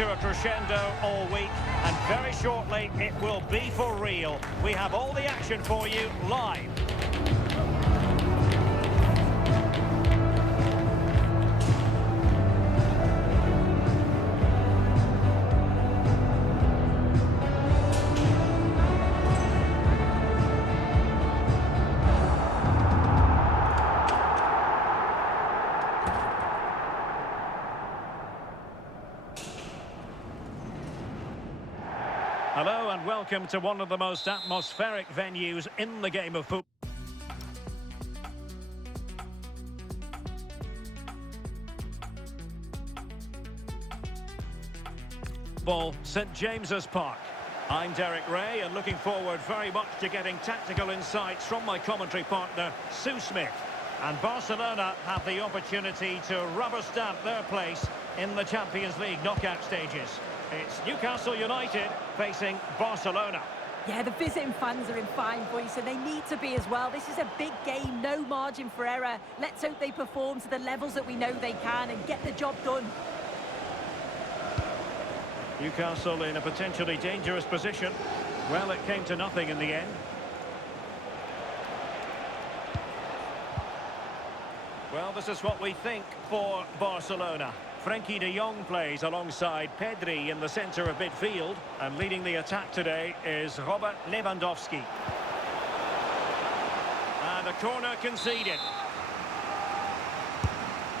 to a crescendo all week, and very shortly it will be for real. We have all the action for you live. Hello and welcome to one of the most atmospheric venues in the game of football, St James's Park. I'm Derek Ray and looking forward very much to getting tactical insights from my commentary partner, Sue Smith. And Barcelona have the opportunity to rubber stamp their place in the Champions League knockout stages. It's Newcastle United facing Barcelona. Yeah, the visiting fans are in fine voice and they need to be as well. This is a big game, no margin for error. Let's hope they perform to the levels that we know they can and get the job done. Newcastle in a potentially dangerous position. Well, it came to nothing in the end. Well, this is what we think for Barcelona. Frenkie de Jong plays alongside Pedri in the centre of midfield, and leading the attack today is Robert Lewandowski. And a corner conceded.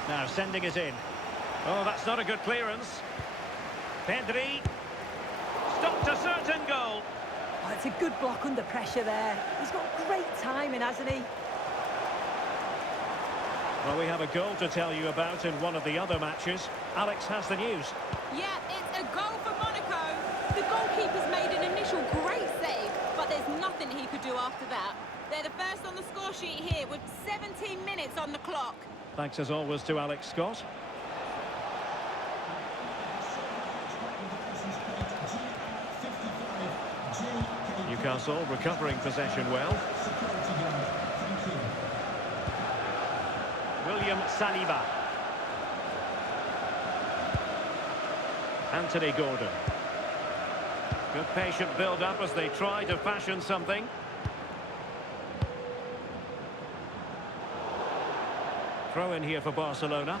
Now sending it in. Oh, that's not a good clearance. Pedri stopped a certain goal. Oh, it's a good block under pressure there. He's got great timing, hasn't he? Well, we have a goal to tell you about in one of the other matches. Alex has the news. Yeah, it's a goal for Monaco. The goalkeeper's made an initial great save, but there's nothing he could do after that. They're the first on the score sheet here with 17 minutes on the clock. Thanks as always to Alex Scott. Newcastle recovering possession well. William Saliba. Anthony Gordon. Good patient build-up as they try to fashion something. Throw in here for Barcelona.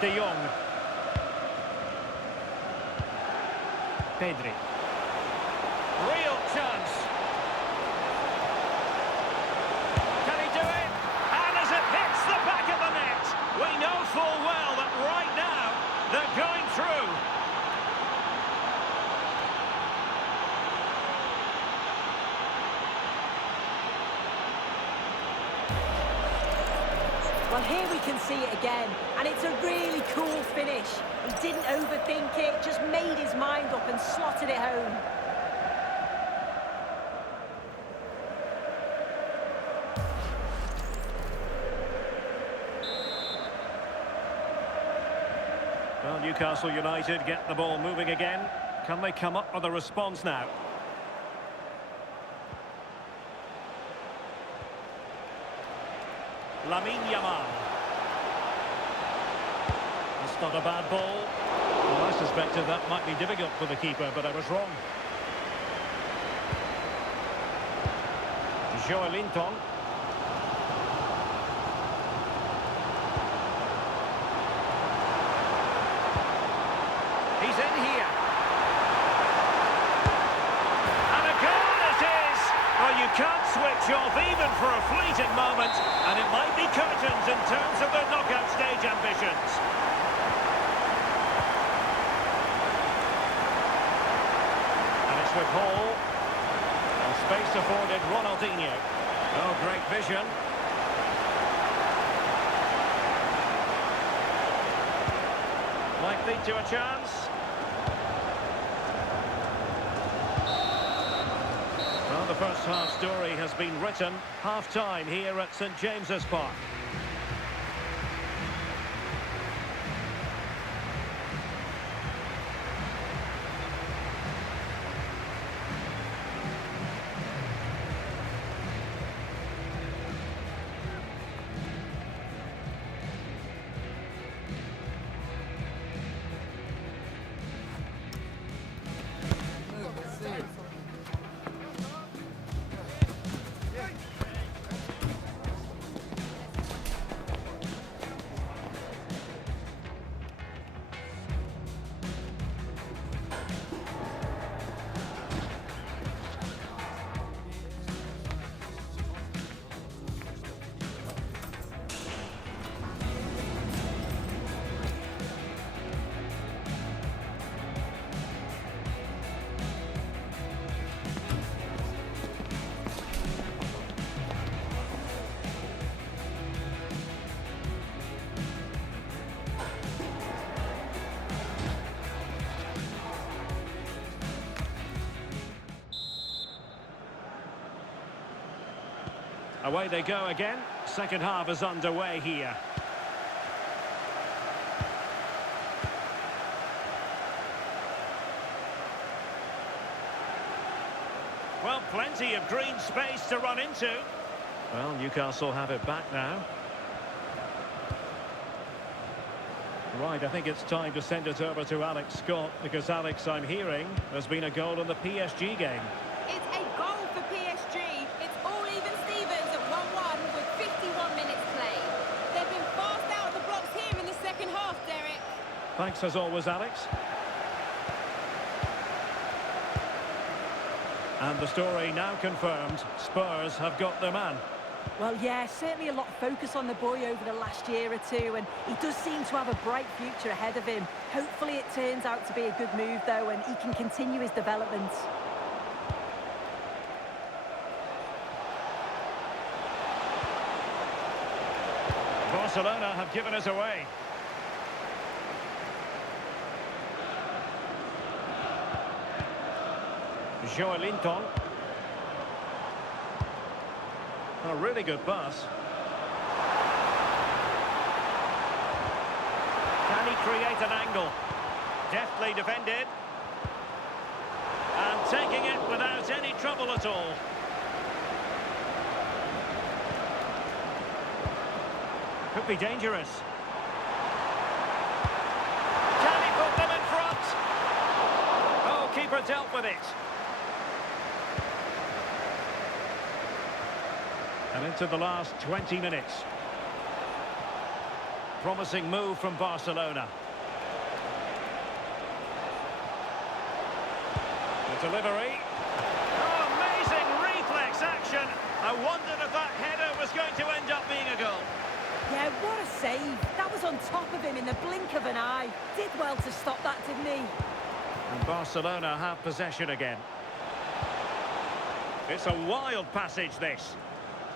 De Jong. Pedri. Real chance. Can he do it? And as it hits the back of the net, we know full well that right now they're going through. Well, here we can see it again, and it's a really cool finish. He didn't overthink it, just made his mind up and slotted it home. Well, Newcastle United get the ball moving again. Can they come up with a response now? Lamine Yamal. That's not a bad ball. Well, I suspected that might be difficult for the keeper, but I was wrong. Joe Linton. He's in here. And a goal it is! Well, you can't switch off even for a fleeting moment, and it might be curtains in terms of their knockout stage ambitions. And it's with Hall. And space afforded Ronaldinho. Oh, great vision. Might lead to a chance. Well, the first half story has been written. Half-time here at St James's Park. Away they go again. Second half is underway here. Well, plenty of green space to run into. Well, Newcastle have it back now. Right, I think it's time to send it over to Alex Scott, because Alex, I'm hearing, there's been a goal in the PSG game. It's a goal for PSG. It's all even Stevens at 1-1 with 51 minutes played. They've been fast out of the blocks here in the second half, Derek. Thanks as always, Alex. And the story now confirmed. Spurs have got their man. Well, yeah, certainly a lot of focus on the boy over the last year or two, and he does seem to have a bright future ahead of him. Hopefully it turns out to be a good move, though, and he can continue his development. Barcelona have given us away. Joelinton. A really good pass. Can he create an angle? Deftly defended. And taking it without any trouble at all. Could be dangerous. Can he put them in front? Oh, keeper dealt with it. And into the last 20 minutes. Promising move from Barcelona. The delivery. Oh, amazing reflex action. I wondered if that header was going to end up being a goal. Yeah, what a save. That was on top of him in the blink of an eye. Did well to stop that, didn't he? And Barcelona have possession again. It's a wild passage, this.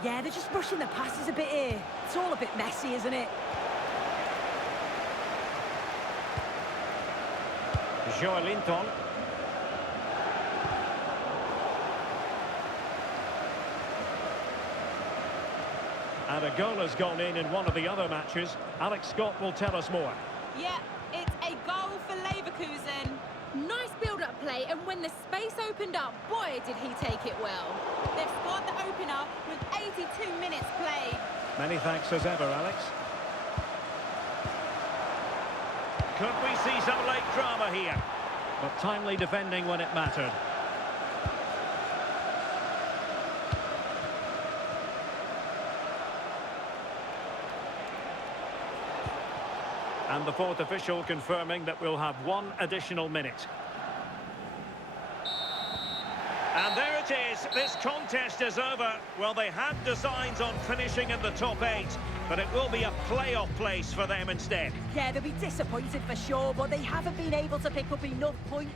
Yeah, they're just rushing the passes a bit here. It's all a bit messy, isn't it? Joelinton. And a goal has gone in one of the other matches. Alex Scott will tell us more. Yeah, it's a goal for Leverkusen. Nice build-up play, and when the space opened up, boy, did he take it well. They've scored the opener with 82 minutes played. Many thanks as ever, Alex. Could we see some late drama here? But timely defending when it mattered. And the fourth official confirming that we'll have one additional minute. And there it is. This contest is over. Well, they had designs on finishing in the top 8, but it will be a playoff place for them instead. Yeah, they'll be disappointed for sure, but they haven't been able to pick up enough points.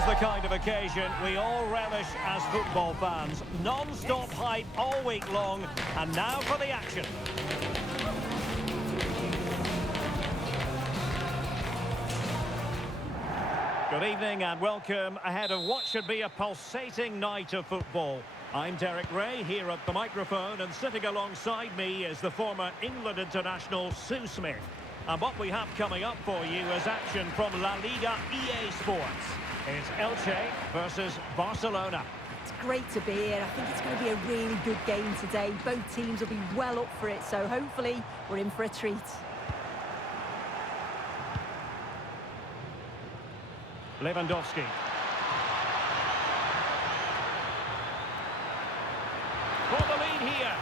is the kind of occasion we all relish as football fans. Non-stop hype all week long, and now for the action. Good evening and welcome ahead of what should be a pulsating night of football. I'm Derek Ray here at the microphone, and sitting alongside me is the former England international Sue Smith. And what we have coming up for you is action from La Liga EA Sports. It's Elche versus Barcelona. It's great to be here. I think it's going to be a really good game today. Both teams will be well up for it, so hopefully we're in for a treat. Lewandowski. For the lead here.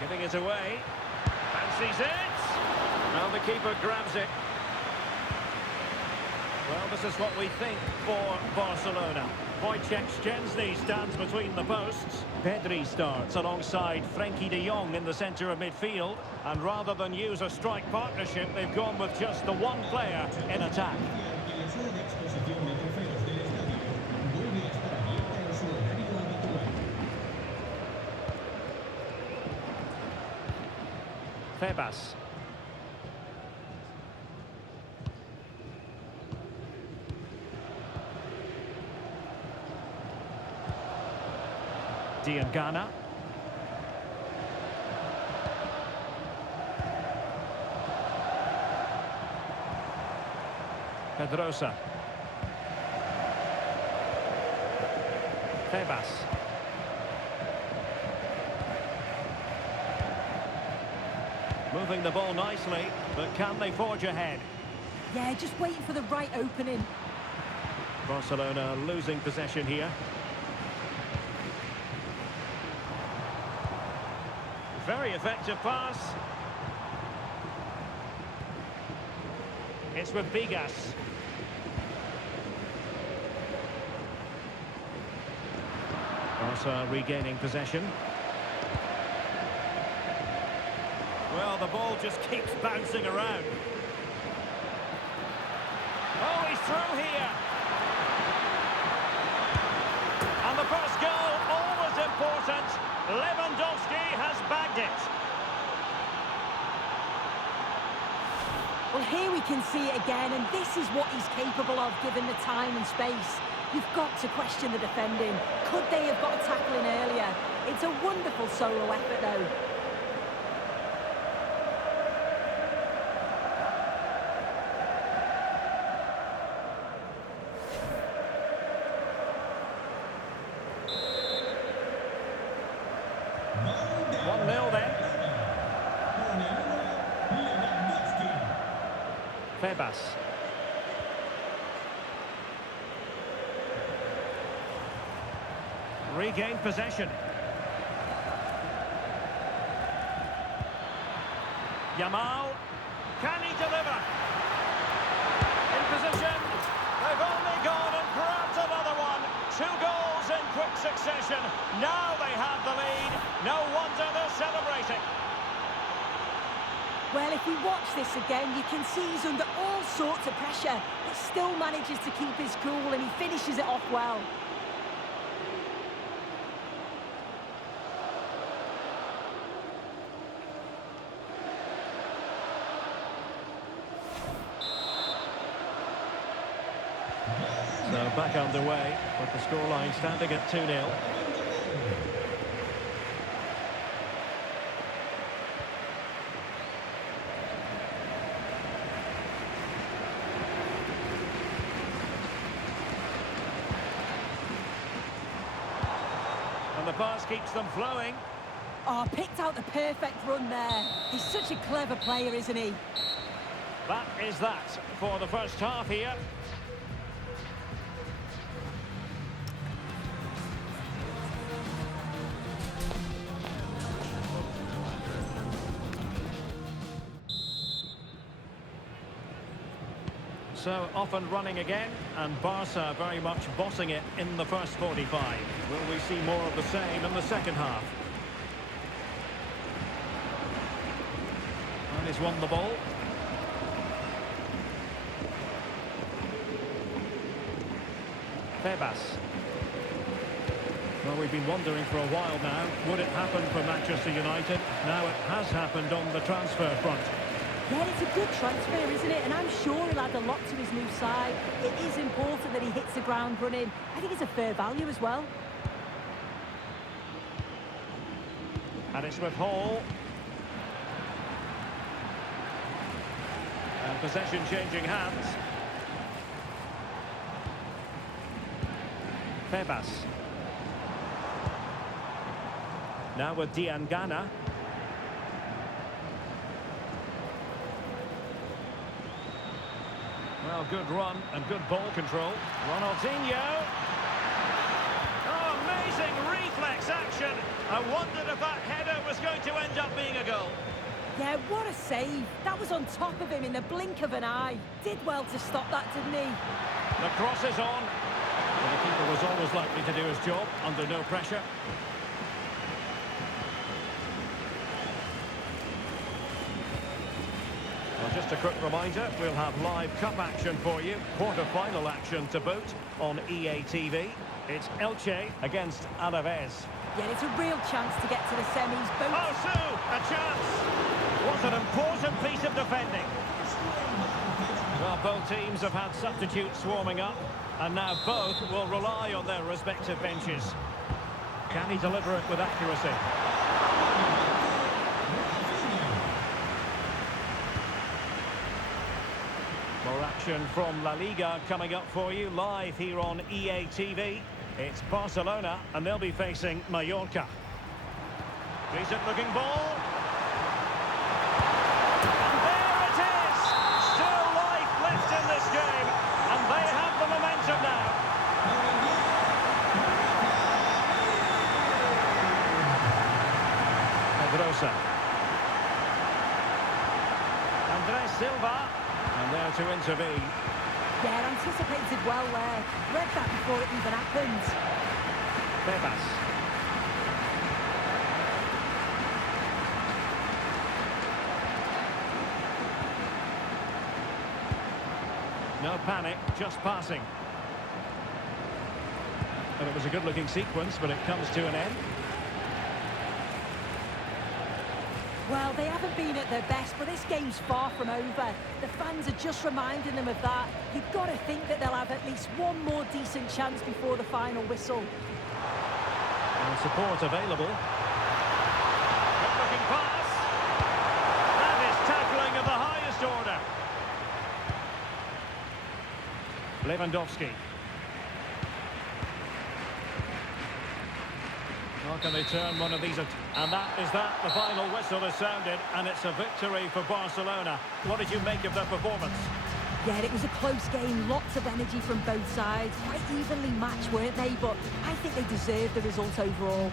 Giving it away. Fancies it. Well, the keeper grabs it. Well, this is what we think for Barcelona. Wojciech Szczęsny stands between the posts. Pedri starts alongside Frenkie de Jong in the centre of midfield. And rather than use a strike partnership, they've gone with just the one player in attack. Febas. Diangana. Pedrosa. Febas. Moving the ball nicely, but can they forge ahead? Yeah, just waiting for the right opening. Barcelona losing possession here. Very effective pass. It's with Bigas. Barca regaining possession. Well, the ball just keeps bouncing around. Oh, he's through here. And the first goal, always important. Lewandowski has bagged it. Well, here we can see it again, and this is what he's capable of given the time and space. You've got to question the defending. Could they have got a tackle in earlier? It's a wonderful solo effort, though. Febas. Regained possession. Yamal. Can he deliver? In position. They've only gone and grabbed another one. 2 goals in quick succession. Now they have the lead. No wonder they're celebrating. Well, if we watch this again, you can see he's under all sorts of pressure, but still manages to keep his cool, and he finishes it off well. So back underway, with the scoreline standing at 2-0. And the pass keeps them flowing. Oh, picked out the perfect run there. He's such a clever player, isn't he? That is that for the first half here. So off and running again, and Barca very much bossing it in the first 45. Will we see more of the same in the second half? And he's won the ball. Febas. Well, we've been wondering for a while now, would it happen for Manchester United? Now it has happened on the transfer front. Yeah, it's a good transfer, isn't it? And I'm sure he'll add a lot to his new side. It is important that he hits the ground running. I think it's a fair value as well. And it's with Hall. And possession changing hands. Febas. Now with Diangana. Well, good run and good ball control. Ronaldinho. Oh, amazing reflex action. I wondered if that header was going to end up being a goal. Yeah, what a save. That was on top of him in the blink of an eye. Did well to stop that, didn't he? The cross is on. Well, the keeper was always likely to do his job under no pressure. Well, just a quick reminder, we'll have live cup action for you. Quarter-final action to boot on EA TV. It's Elche against Alaves. Yeah, it's a real chance to get to the semis. Both... Oh, Sue, a chance! What an important piece of defending. Well, both teams have had substitutes swarming up, and now both will rely on their respective benches. Can he deliver it with accuracy? More action from La Liga coming up for you live here on EA TV. It's Barcelona, and they'll be facing Mallorca. Decent looking ball. And there it is! Still life left in this game, and they have the momentum now. Pedrosa. Andres Silva. And there to intervene. Yeah, anticipated well there. Read that before it even happened. Febas. No panic, just passing. And it was a good-looking sequence, but it comes to an end. Well, they haven't been at their best, but this game's far from over. The fans are just reminding them of that. You've got to think that they'll have at least one more decent chance before the final whistle. And support available. Good-looking pass. That is tackling of the highest order. Lewandowski. How can they turn one of these? And that is that. The final whistle is sounded, and it's a victory for Barcelona. What did you make of their performance? Yeah, it was a close game. Lots of energy from both sides. Quite evenly matched, weren't they? But I think they deserved the result overall.